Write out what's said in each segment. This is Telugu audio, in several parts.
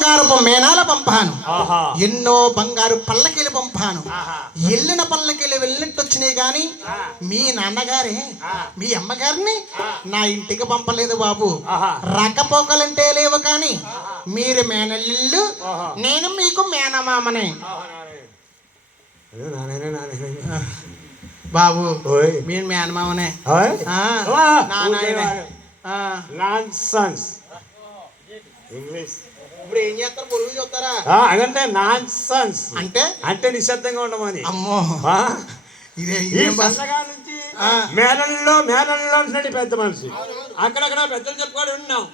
బంగారపు మేనాల పంపాను, ఎన్నో బంగారు పల్లకీలు పంపాను. ఎల్లిన పల్లకీలు వెళ్ళినట్టు వచ్చినాయి గాని మీ నాన్నగారే మీ అమ్మగారిని నా ఇంటికి పంపలేదు బాబు. రకపోకలంటే లేవు కానీ మీరు మేనల్లిళ్ళు, నేను మీకు మేనమామనే బాబు. మీరు మేనమామనే. ఇంగ్లీష్ ఇప్పుడు ఏం చేస్తారు? పొరుగు చూస్తారా? అదంటే నాన్ సెన్స్ అంటే అంటే నిశ్శబ్దంగా ఉండమని. అమ్మో ఇదే నుంచి మేనల్లో అంటున్నాడు పెద్ద మనిషి. అక్కడక్కడ పెద్దలు చెప్పుకొని ఉన్నాం.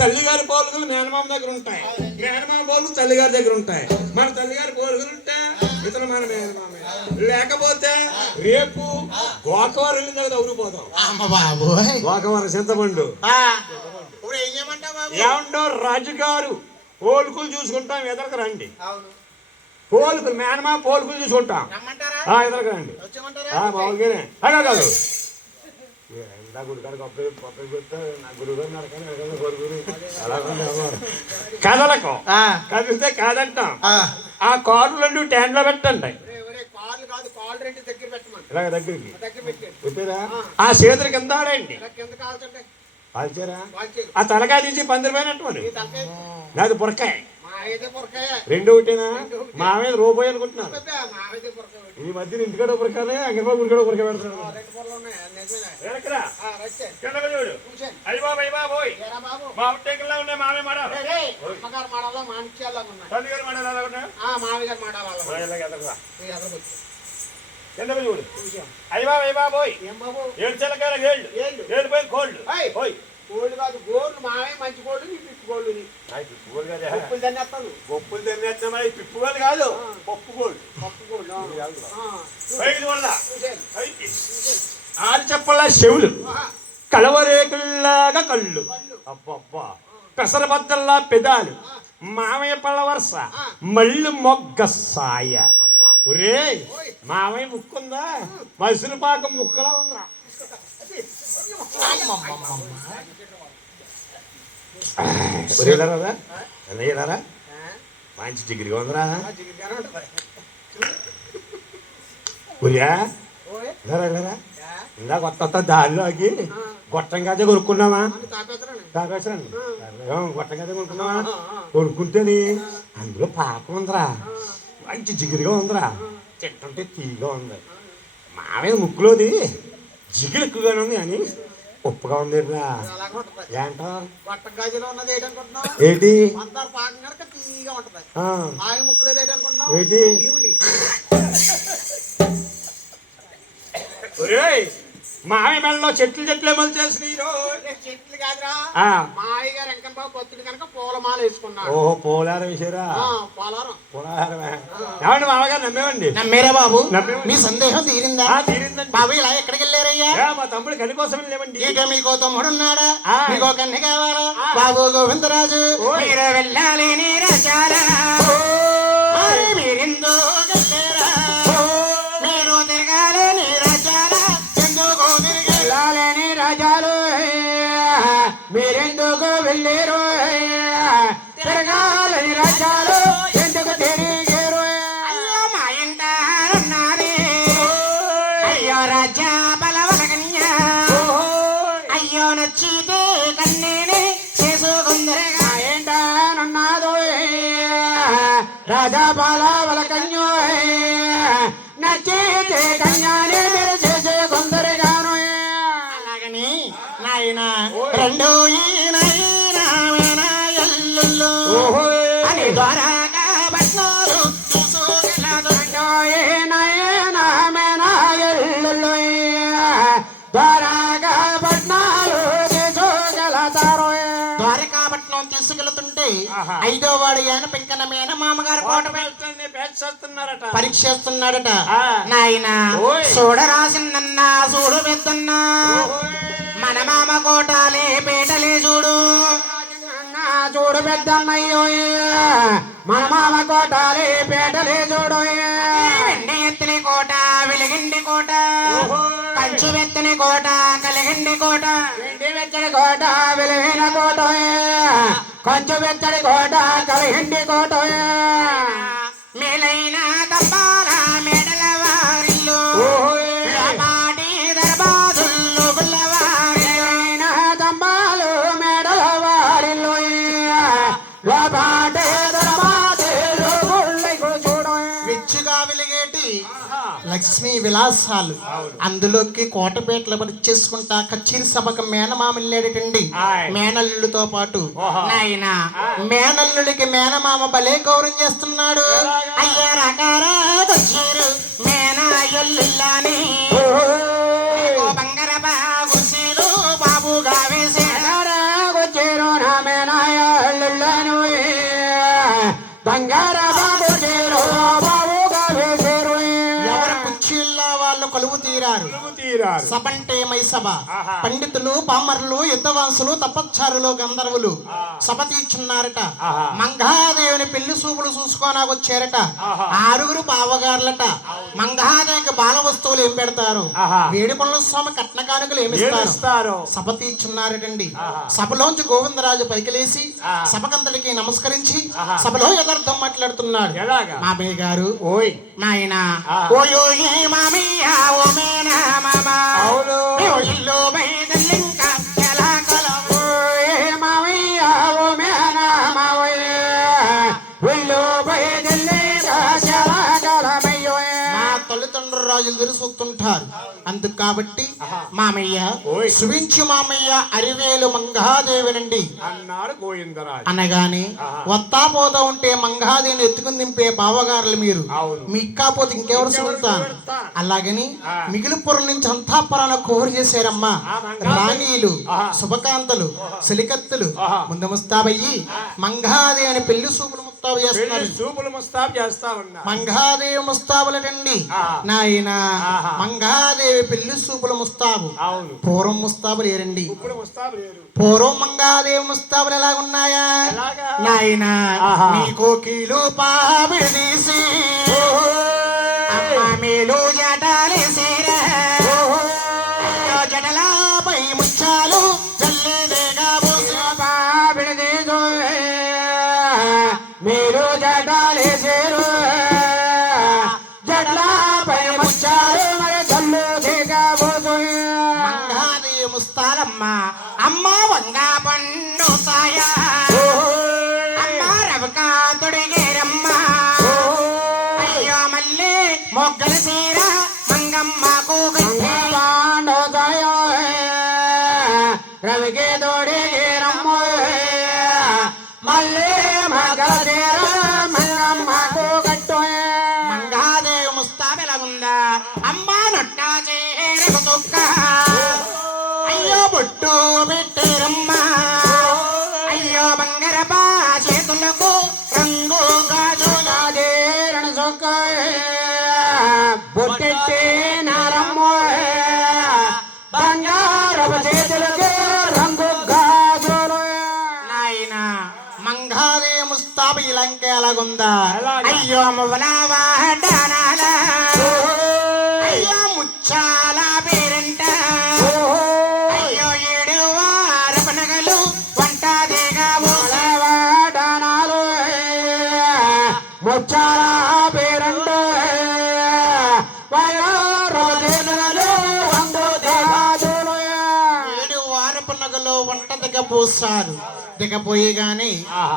తల్లిగారి పోలుగులు మేనమామ దగ్గర ఉంటాయి, మేనమామ పోలుగు తల్లిగారి దగ్గర ఉంటాయి. మన తల్లిగారి పోలుగులు ఉంటే ఇతను మన మేనమామే. లేకపోతే రేపు గోకవరం వెళ్ళిన దగ్గర ఊరిపోతాం. బాబు గోకవరం చింతపండు ఏమంటో రాజుగారు పోలుకులు చూసుకుంటాం, ఎదరకు రండి. పోలుకులు మేనమా పోలుకులు చూసుకుంటాం, ఎదరకు రండి. బాగుగానే అలా కాదు కదలకు కదిలితే కాదంటాం. ఆ కార్లు రెండు ట్యాంక్ లో పెట్టండి, ఇలాగ దగ్గరికి చెప్పారా. ఆ చేతులు కింద ఆడండి, కాల్చారా. ఆ తలకాయ తీసి పందిరి పోయినట్టు నాది పొరకాయ రెండు ఒకటేనా. మా మీద రూపాయి అనుకుంటున్నాను. ఈ మధ్యన ఇంటికాడ పొరకాలే, అంగన్వాడి గుడికాడ పొరక పెడతాడు. ఏడు చిల్లకాయల ఏడు పోయి కోళ్ళు కోళ్ళు కాదు, గోళ్ళు మావే మంచి కోళ్ళు, నీ పిప్పు కోళ్ళు. గొప్పులు తినేస్తాను, గొప్పులు తినేస్తామా? పిప్పు కోళ్ళు కాదు, పప్పు కోళ్ళు. ఆరు చెప్పల చెవులు, కలవరేకుల్లాగా కళ్ళు, అబ్బబ్బా పెసరబద్దల్లా పెదాలు, మామయ్య పళ్ళ వరుస, మళ్ళు మొగ్గ సాయ. ఒరే మామయ్య ముక్కుందా? మైసూరు పాకం ముక్కలా ఉందా? మంచి జిగిరిగా ఉందిరా. ఉరియా ఇందా కొత్త దారిలోకి గొట్టం కాదే కొనుక్కున్నావా? తాపేసరండి గొట్టం కాదే కొనుక్కున్నావా? కొనుక్కుంటేని అందులో పాకం ఉందిరా, మంచి జిగిరిగా ఉందిరా, తింటుంటే తీగా ఉంది. మామయ్య ముక్కులోది జిగురు ఎక్కువగానే ఉంది కానీ ఉప్పుగా ఉంది. ఏంటో ఏంటి ఏంటి మామయ్య మెడలో చెట్లు మొలిచేసినాయి. చెట్లు కాదురా, మామయ్య గారు వెంకన్నబాబు పొత్తుడు కనుక పూలమాల వేసుకున్నాడు. ఓహో పోలారం వేసారా? పోలారమే. ఏమండి మామగారు నమ్మేవండి? నమ్మేరా బాబు? మీ సందేహం తీరిందా? తీరిందండి. బాబు ఇలా ఎక్కడికి వెళ్ళారయ్యా? మా తమ్ముడు కని కోసం వెళ్ళామండి. ఇక మీకో తమ్ముడు ఉన్నాడా? మీకో కన్ను కావాలా? బాబు గోవిందరాజు మీరు వెళ్ళాలి నీరజాలా, మీరెందు మీరు తిరగాలి నీరజాలా, ఎందుకు తిరగాలి నీరజాలు, మీరెందుకు వెళ్ళారు తిరగాలి నీరజాలు, ఎందుకు తిరిగారు? అయ్యో మా ఇంట ఉన్నది, అయ్యో రాజా బలవలకన్యా, అయ్యో నచ్చితే కన్నేని చేసుకుందరగా ఏంటనున్నాదో రాజా బలవలకన్యో, నచ్చితే కన్యాని మీరు చేసుకుందరగాను. అలాగని నాయన రెండు అని ద్వారాగా పట్నాలు చూసుకెళ్ళదు, ద్వారాగా పట్నాలు తీసుకెళతారు. ద్వారకాపట్నం తీసుకెళ్తుంటే ఐదో వాడు అయిన పెంకన్న మేన మామగారు కోట పరీక్షిస్తున్నాడట. నాయన చూడరాసిందన్నా చూడు పెద్దన్నా, మన మామ కోటాలే పేటలే చూడు, చూడు పెద్దన్నయ్యో మన మామ కోటాలే పేటలే చూడు. వెండి ఎత్తిని కోట వెలిగిండి కోట, కంచు వెత్తని కోట కలిగిండి కోట, వెండి వెచ్చని కోట వెలిగిన కోట, కొంచెం వెచ్చడి కోట కలిహిండి కోట మేలైన దంబాల మెడల వారిల్లు పాటి దర్బాదుల్లు గుల్లవారిలైన దంబాలు మెడల వారిల్లు పాటే దర్బాదులు గుళ్ళకు చూడ విచ్చుగా వెలిగేటి లక్ష్మీ విలాసాలు అందులోకి కోటపేటలు పరిచేసుకుంటా కచ్చేరి సభకు మేనమామల్లేడటండి మేనల్లుడితో పాటు నాయన మేనల్లుడికి మేనమామ భలే గౌరవం చేస్తున్నాడు అయ్యా రకారా వచ్చారు మేనల్లుల్లాని బంగార బాగుసీలు బాబుగా వచ్చారు నా మేనాయల్లుల్లను బంగార బాబు బాబుగా వేసారు వాళ్ళు కొలువు తీరారు సబంటే మై సభ పండితులు పామరులు యుద్ధవాంసులు తపచ్చారులు గంధర్వులు సభ తీర్చున్నారట మంగాదేవిని పెళ్లి చూపులు చూసుకోనాకొచ్చారట ఆరుగురు బావగారులట మంగాదేవికి బాల వస్తువులు ఏం పెడతారు వేడుకొండల స్వామి కట్న కానుకలు ఏమిస్తారు సభ తీర్చున్నారటండి సభలోంచి గోవిందరాజు పైకి లేచి సభకంతటికి నమస్కరించి సభలో యథార్థం మాట్లాడుతున్నాడు మామయ్య గారు ఓయ్ నాయనా ఓయో మామయ్య ఓ మేనా మామ ఇల్లు బయదలింక ఎలా కలవు మామయ్య ఓ మేనా మావయ్య ఇల్లు బయదలింక ఎలా కలమయ్యో మా తల్లిదండ్రులు రాజులు తెలుసుకుంటారు అందుకు కాబట్టి మామయ్య సువించి మామయ్య అరివేలు మంగాదేవినండి అన్నారు గోవిందరాజు అనగానే వత్తా పోతా ఉంటే మంగాదేవిని ఎత్తుకుని దింపే బావగారులు మీరు మీ కాకపోతే ఇంకెవరు సులుతాను అలాగని మిగిలిపురం నుంచి అంతాపురాన కోరు చేశారమ్మా రాణీలు శుభకాంతలు సిలికత్తులు ముందు ముస్తాబయ్యి మంగాదేవిని పెళ్లి సూపులు ముస్తాబు చేస్తున్నారు సూపులు ముస్తాబు చేస్తా ఉన్నా మంగాదేవి ముస్తాబులటండి నాయన మంగాదేవి పెళ్లి సూపుల ముస్తాబు పూర్వం ముస్తాబు లేరండి పూర్వం మంగాదేవి ముస్తాబులు ఎలాగున్నాయా నాయన నీకు కీలు పాపిడి తీసి మేలు జటాలేసిరా జటలాపై ముచ్చాలు చల్లేదేగా పాపిడి తీసు మీరు జటాలేసేరు జటలాపై ముచ్చాలు మరి చల్లు మంగాదేవి ముస్తాలమ్మ అమ్మ వంగా పండు సాయ అమ్మ రవకాతుడిగేరమ్మ అయ్యో మళ్ళీ మొగ్గల సీర మంగమ్మకు పాండో దయో రవికి తోడిగేరమ్మ మళ్ళీ మగల సీర మంగమ్మకు గట్టు మంగాదేవి ముస్తాబెలగుందా అమ్మ నొట్టా చేరకు తొక్క అయ్యో బొట్టు పెట్టేరమ్మ అయ్యో బంగార బా చేతులకు రంగు గాజుల దేరణ సొక్క బొట్టెట్టి నారమ్మ బంగారపు చేతులకి రంగు గాజులు నాయన మంగాదేవి ముస్తాబు ఇలంక ఎలాగుందా అయ్యో మువలావాడానాల అయ్యో ముచ్చాల పేరంట అయ్యో ఏడు వారపు నగలు వంటదిగా వాడానాలు ముచ్చాల పేరండు ఏడు వారపు నగలు వంట దిగపోసారు దిగపోయేగాని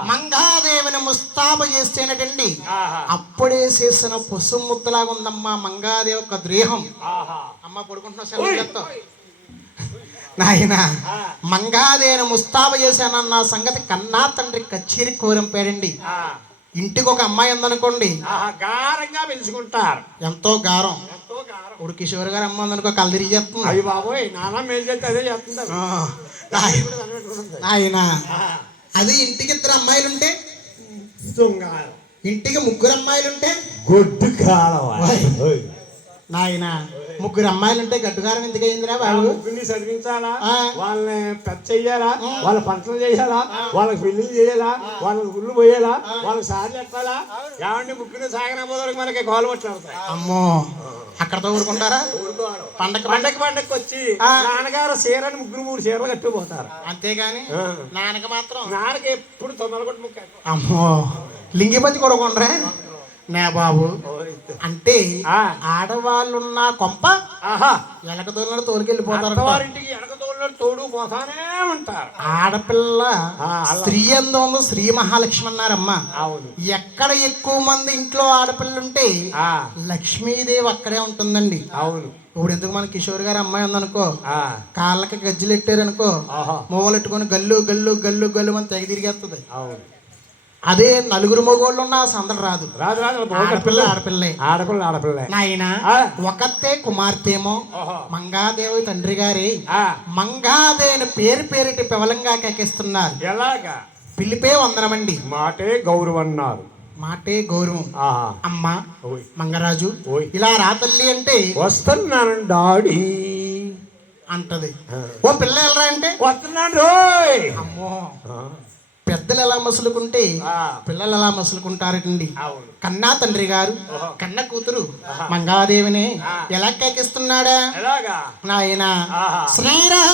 మంగాదేవిని ముస్తాబు చేస్తేనటండి అప్పుడే చేసిన పశు ముద్దలాగా ఉందమ్మా మంగాదేవి యొక్క ద్రేహం అమ్మ పడుకుంటున్నా నాయన మంగాదేవిని ముస్తాబు చేశానన్న సంగతి కన్నా తండ్రి కచ్చేరి కోరంపాడండి ఇంటికి ఒక అమ్మాయి ఉందనుకోండి గారంగా పెంచుకుంటారు ఎంతో గారం ఇప్పుడు కిషోర్ గారు అమ్మ ఉందనుకో కళ్ళు తిరిగి చేస్తుంది అయ్యి బాబోయ్ నాన్న మేలు చేస్తే అదే చేస్తుంటారు ఆయన అది ఇంటికి ఇద్దరు అమ్మాయిలుంటే ఇంటికి ముగ్గురు అమ్మాయిలుంటే గొడ్డు కాలం నాయన ముగ్గురు అమ్మాయిలుంటే గడ్డుగారం ఎందుకు అయిందిరా బాబు ముగ్గురిని చదివించాలా వాళ్ళని పెద్ద చెయ్యాలా వాళ్ళ పంటలు చేయాలా వాళ్ళకి పెళ్లిళ్ళు చేయాలా వాళ్ళకి గుళ్ళు పోయాలా వాళ్ళకి సార్లు ఎట్టాలా ఏమంటే ముగ్గురిని సాగనపోదరికి మనకి గోలు పట్లాడతాయి అమ్మో అక్కడతో ఊరుకుంటారా? పండగ పండగకి వచ్చి ఆ. నాన్నగారు చీరని ముగ్గురు 3 చీరలు కట్టుకుపోతారు. అంతేగాని ఆ. నాన్నకి మాత్రం నాన్నకి ఎప్పుడు తొందరగొట్టు ముక్క. అమ్మో లింగి పంచి కూడా కొనరా నే బాబు. అంటే ఆ. ఆడవాళ్ళున్న కొంప ఆహా ఎలక తోలినట్టు తోలికెళ్ళిపోతారు. అత్తవారింటికి వెనక తోడు పోతానే ఉంటారు. ఆడపిల్ల అలా. స్త్రీ ఎంత ఉందో శ్రీ మహాలక్ష్మి అన్నారమ్మా. అవును. ఎక్కడ ఎక్కువ మంది ఇంట్లో ఆడపిల్లుంటే ఆ లక్ష్మీదేవి అక్కడే ఉంటుందండి. అవును. ఇప్పుడు ఎందుకు మన కిషోర్ గారు అమ్మాయి ఉందనుకో, ఆ కాళ్ళకి గజ్జలు ఎట్టారనుకో, ఆహా మొగలెట్టుకొని గల్లు గల్లు గల్లు గల్లు అని తెగ తిరిగేస్తుంది. అవును. అదే నలుగురు మొగోళ్ళు ఉన్నా సందడి రాదు. రాదు రాదు. ఆడపిల్ల ఆడపిల్లే. ఆడపిల్ల నాయన ఆ. ఒకతే కుమార్తెమో ఓహో. మంగాదేవి తండ్రి గారి ఆ మంగాదేవిని పేరు పేరిటి పివలంగా కేకిస్తున్నారు. ఎలాగా? పిలిపే వందనమండి. మాటే గౌరవన్నారు. మాటే గౌరవం. ఆహా అమ్మ ఓయ్ మంగరాజు ఓయ్. ఇలా రా తల్లి అంటే వస్తున్నాను డాడీ అంటది. ఆ. ఓ పిల్ల వెళ్ళరా అంటే వస్తున్నాను రోయ్. అమ్మో ఆ. పెద్దలు ఎలా మసులుకుంటే ఆ. పిల్లలు ఎలా మసులుకుంటారటండి. అవును. కన్నా తండ్రి గారు ఓహో. కన్న కూతురు ఆహా. మంగాదేవిని ఆ. ఎలా కేకిస్తున్నాడా ఎలాగా? నాయన ఆహా. శ్రీరామ